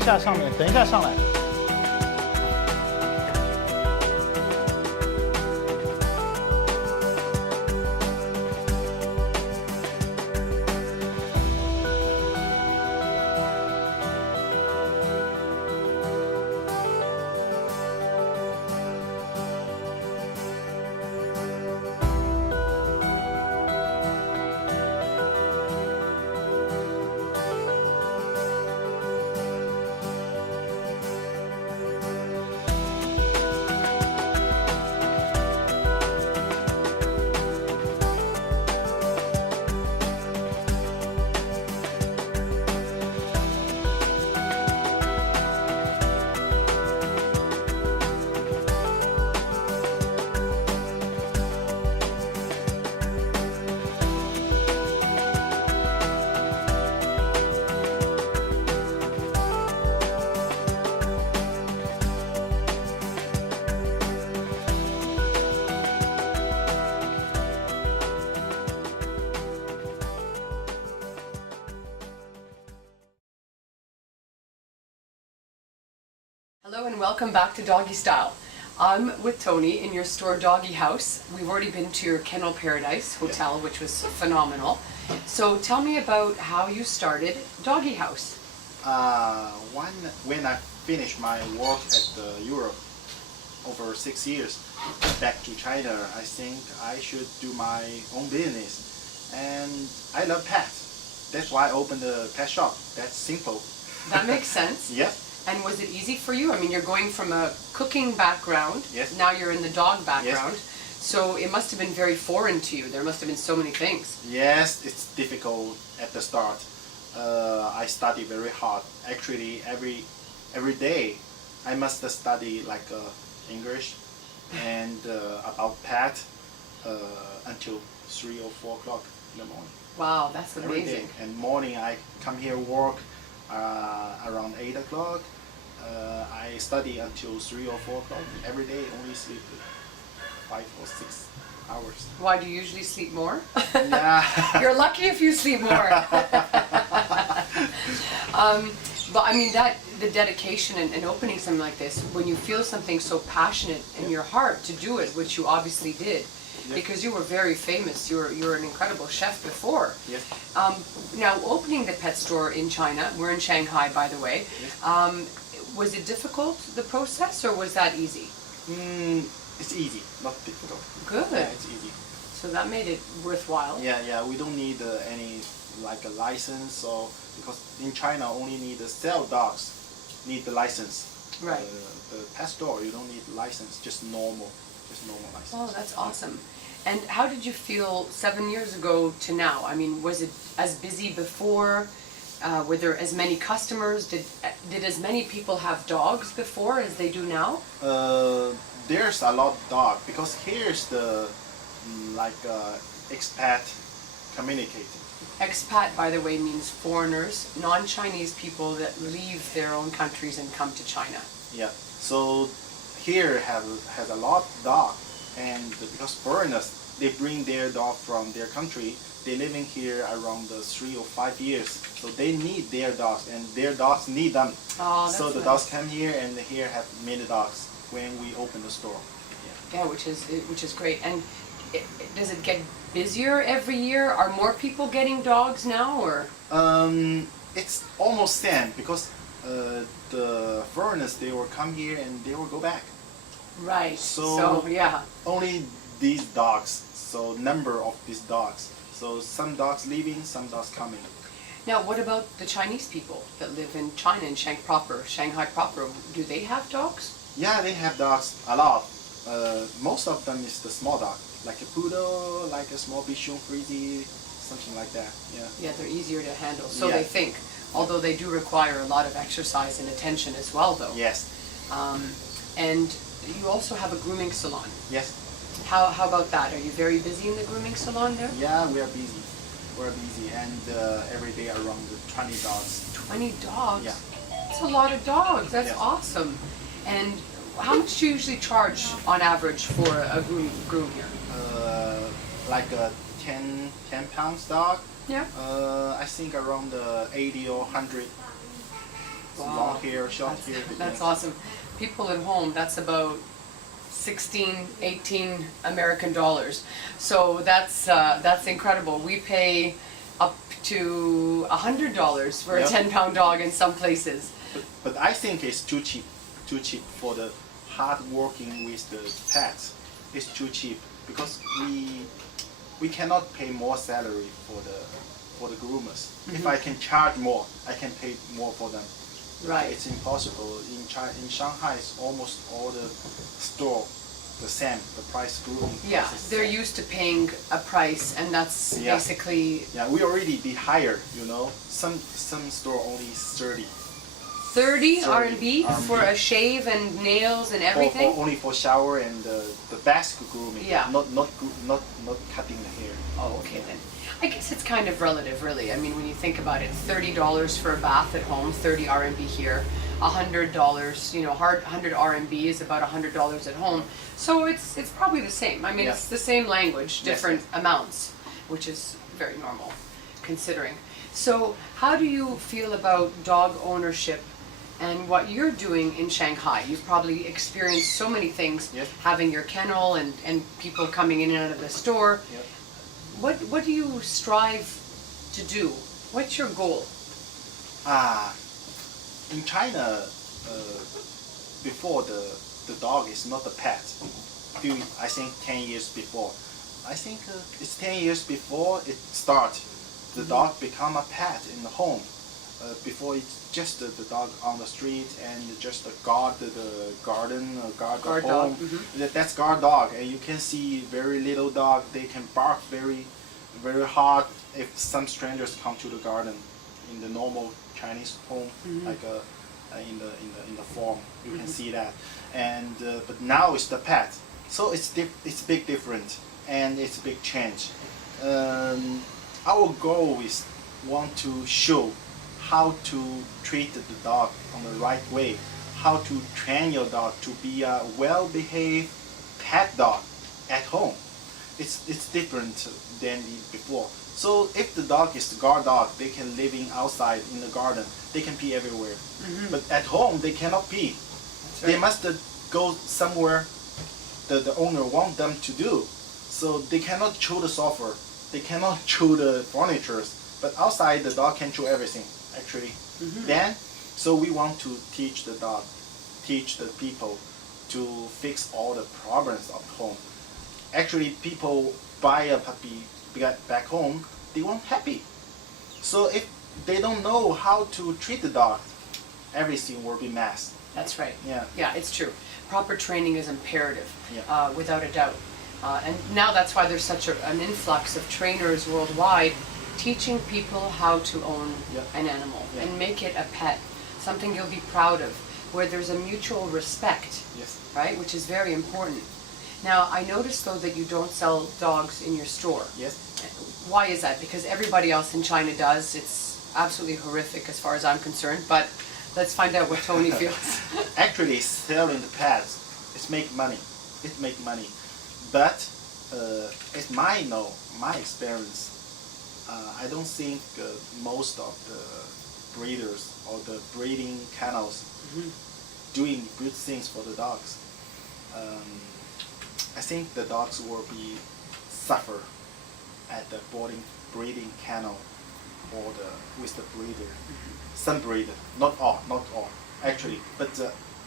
一下上面，等一下上来。Hello and welcome back to Doggy Style. I'm with Tony in your store Doggy House. We've already been to your Kennel Paradise Hotel, which was phenomenal. So tell me about how you started Doggy House. When I finished my work at Europe over 6 years, back to China, I think I should do my own business. And I love pets. That's why I opened a pet shop. That's simple. That makes sense. Yes. And was it easy for you? I mean, you're going from a cooking background, yes. Now you're in the dog background, yes. So it must have been very foreign to you. There must have been so many things. Yes, it's difficult at the start. I study very hard. Actually, every day I must study like English and about pet until 3 or 4 o'clock in the morning. Wow, that's Every amazing. day. And morning I come here work around 8 o'clock. I study until 3 or 4 o'clock. Every day only sleep 5 or 6 hours. Why, do you usually sleep more? Yeah. You're lucky if you sleep more. But I mean, the dedication and opening something like this, when you feel something so passionate in your heart to do it, which you obviously did, because you were very famous. You were an incredible chef before. Yes. Now, opening the pet store in China, we're in Shanghai, by the way. Yes. Was it difficult, the process, or was that easy? It's easy, not difficult. Good. Yeah, it's easy. So that made it worthwhile. Yeah. We don't need any like a license, or because in China only need to sell dogs need the license. Right. The pet store you don't need license, just normal license. Oh, that's awesome. And how did you feel 7 years ago to now? I mean, was it as busy before? Were there as many customers? Did as many people have dogs before as they do now? There's a lot of dog because here's the expat communicating. Expat, by the way, means foreigners, non-Chinese people that leave their own countries and come to China. Yeah. So here has a lot of dog, and because foreigners they bring their dog from their country. They living here around 3 or 5 years, so they need their dogs, and their dogs need them. Oh, that's so the nice. dogs come here, and here have many dogs when we open the store. Yeah, which is great. And does it get busier every year? Are more people getting dogs now, or? It's almost same because the foreigners they will come here and they will go back. Right. So yeah. only these dogs. So number of these dogs. So some dogs leaving, some dogs coming. Now, what about the Chinese people that live in China, in Shanghai proper? Do they have dogs? Yeah, they have dogs a lot. Most of them is the small dog, like a poodle, like a small Bichon Frise, something like that. Yeah. Yeah, they're easier to handle. So Yeah. they think, although they do require a lot of exercise and attention as well, though. Yes. And you also have a grooming salon. Yes. How about that? Are you very busy in the grooming salon there? Yeah, we are busy. We're busy, and every day around 20 dogs. 20 dogs? Yeah. That's a lot of dogs. That's Yes. awesome. And how much do you usually charge on average for a groom here? Like a 10 pounds dog. Yeah. I think around 80 or 100. long hair, short hair. That's awesome. People at home, that's about 16, 18 American dollars. So that's incredible. We pay up to $100 for a Yep. 10-pound dog in some places. But I think it's too cheap for the hard working with the pets. It's too cheap because we cannot pay more salary for the groomers. If I can charge more, I can pay more for them. Right. It's impossible. In Shanghai, it's almost all the store the same. The price grooming. Yeah, price is they're same. used to paying a price, and that's Yeah. basically Yeah, we already be higher. You know, some store only 30. 30 30 RMB for RMB. a shave and nails and For everything. only for shower and the basic grooming. Yeah. Not cutting the hair. Oh, okay then. I guess it's kind of relative, really. I mean, when you think about it, $30 for a bath at home, 30 RMB here, $100, you know, 100 RMB is about $100 at home. So it's probably the same. I mean, Yeah. it's the same language, Yes, different amounts, which is very normal, considering. So, how do you feel about dog ownership and what you're doing in Shanghai? You've probably experienced so many things, Yes. having your kennel and people coming in and out of the store. Yep. What do you strive to do? What's your goal? In China, before the dog is not a pet. I think 10 years before. I think it's 10 years before it start. The dog become a pet in the home. Before it's just the dog on the street and just guard the garden, guard Guard the dog, home. That's guard dog, and you can see very little dog. They can bark very, very hard if some strangers come to the garden in the normal Chinese home, like in the farm. You can see that, and but now it's the pet, so it's big different and it's a big change. Our goal is want to show how to treat the dog on the right way, how to train your dog to be a well-behaved pet dog at home. It's different than before. So if the dog is the guard dog, they can living outside in the garden. They can pee everywhere. But at home, they cannot pee. That's They right. must go somewhere the owner want them to do. So they cannot chew the sofa. They cannot chew the furniture. But outside, the dog can chew everything, actually. Then, so we want to teach the dog, teach the people to fix all the problems of home. Actually, people buy a puppy back home, they weren't happy. So if they don't know how to treat the dog, everything will be mess. That's right. Yeah. Yeah, it's true. Proper training is imperative, Yeah. without a doubt. And now that's why there's such an influx of trainers worldwide teaching people how to own Yeah. an animal Yeah. and make it a pet, something you'll be proud of, where there's a mutual respect, Yes. right, which is very important. Now, I noticed though that you don't sell dogs in your store. Yes. Why is that? Because everybody else in China does. It's absolutely horrific as far as I'm concerned, but let's find out what Tony feels. Actually, selling the pets, it's make money. It make money, but it's my experience. I don't think most of the breeders or the breeding kennels doing good things for the dogs. I think the dogs will be suffer at the breeding kennel or with the breeder. Some breeder, not all, actually. But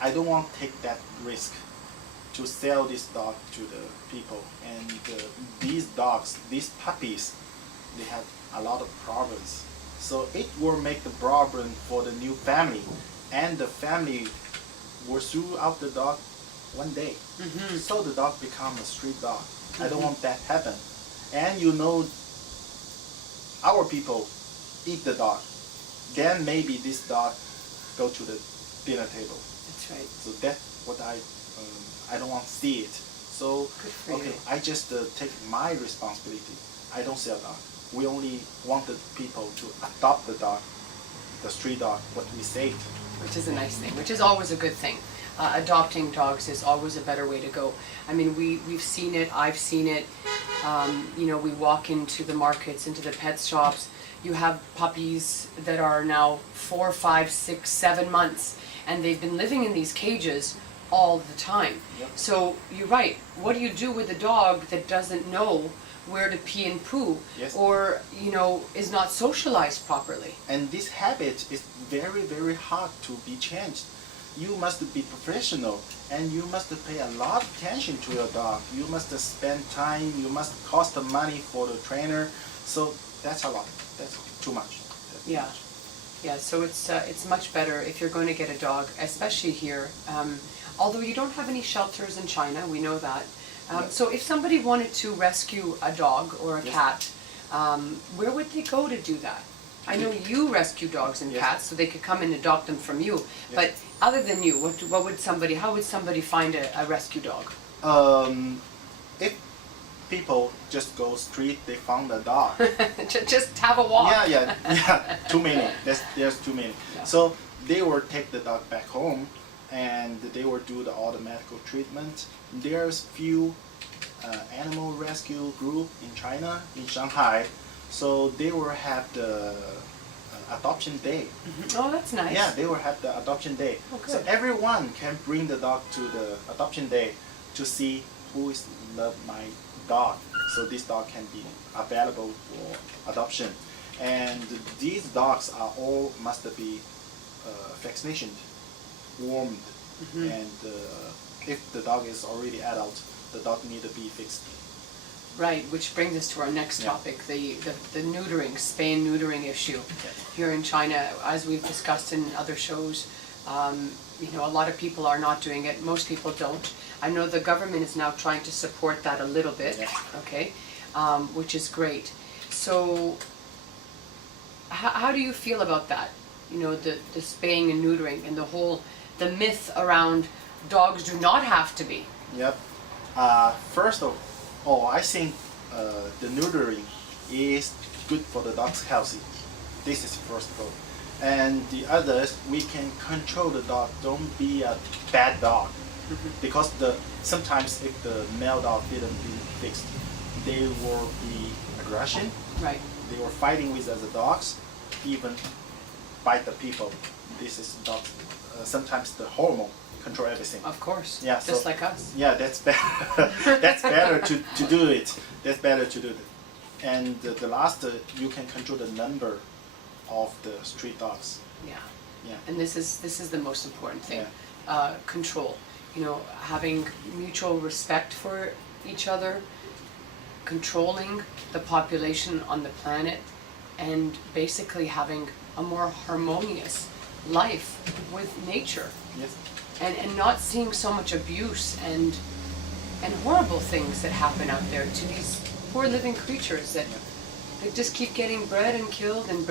I don't want to take that risk to sell this dog to the people. And these dogs, these puppies, they have a lot of problems. So it will make the problem for the new family, and the family will throw out the dog one day. So the dog become a street dog. I don't want that happen. And you know, our people eat the dog. Then maybe this dog go to the dinner table. That's right. So that's what I don't want to see it. So Good for okay, you. I just take my responsibility. I don't sell dog. We only want the people to adopt the dog, the street dog, what we saved. Which is a nice thing, which is always a good thing. adopting dogs is always a better way to go. I mean, we've seen it, I've seen it. You know, we walk into the markets, into the pet shops. You have puppies that are now 4, 5, 6, 7 months, and they've been living in these cages all the time. Yep. So you're right. What do you do with a dog that doesn't know where to pee and poo, Yes. or you know, is not socialized properly? And this habit is very, very hard to be changed. You must be professional, and you must pay a lot of attention to your dog. You must spend time, you must cost the money for the trainer. So that's a lot. That's too much. That's too Yeah. much. Yeah, so it's much better if you're going to get a dog, especially here. Although you don't have any shelters in China, we know that. Yeah. So if somebody wanted to rescue a dog or a Yes. cat, where would they go to do that? I know you rescue dogs and Yes. cats, so they could come and adopt them from you. Yes. But other than you, how would somebody find a rescue dog? If people just go street, they found a dog. Just have a walk. Yeah. Too many. There's too many. Yeah. So they will take the dog back home, and they will do all the medical treatment. There's few animal rescue group in China, in Shanghai. So they will have the adoption day. Oh, that's nice. Yeah, they will have the adoption day. Oh, So good. everyone can bring the dog to the adoption day to see who is love my dog. So this dog can be available for adoption. And these dogs are all must be vaccinated, warmed, and if the dog is already adult, the dog need to be fixed. Right, which brings us to our next Yeah. topic, the neutering, spay and neutering issue. Here in China, as we've discussed in other shows, you know, a lot of people are not doing it. Most people don't. I know the government is now trying to support that a little bit, Yeah. okay, which is great. So, how do you feel about that? You know, the spaying and neutering and the myth around dogs do not have to be. Yep. First of all, I think the neutering is good for the dog's healthy. This is first of all. And the others, we can control the dog. Don't be a bad dog. Because sometimes if the male dog didn't be fixed, they will be aggression. Right. They were fighting with other dogs, even bite the people. This is dogs. Sometimes the hormone control everything. Of course. Yeah, Just so- like us. Yeah, that's better. That's better to do it. That's better to do it. And the last, you can control the number of the street dogs. Yeah. Yeah. And this is the most important thing. Yeah. Control. You know, having mutual respect for each other, controlling the population on the planet, and basically having a more harmonious life with nature. Yes. And not seeing so much abuse and horrible things that happen out there to these poor living creatures that they just keep getting bred and killed, and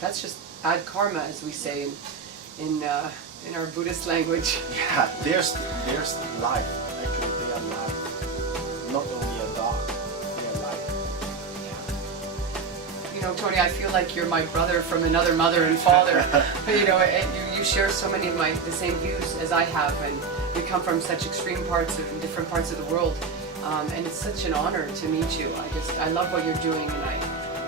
that's just bad karma, as we say in our Buddhist language. Yeah, there's life. Actually, they are life. Not only a dog, they are life. You know, Tony, I feel like you're my brother from another mother and father. You know, and you share so many of the same views as I have, and we come from such extreme different parts of the world. And it's such an honor to meet you. I love what you're doing, and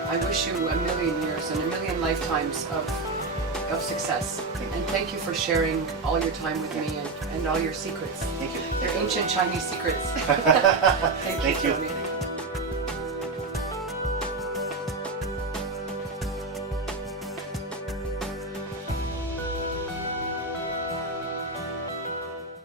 I wish you a million years and a million lifetimes of success. And thank you for sharing all your time with me and all your secrets. Thank you. Your ancient Chinese secrets. Thank Thank you. Tony.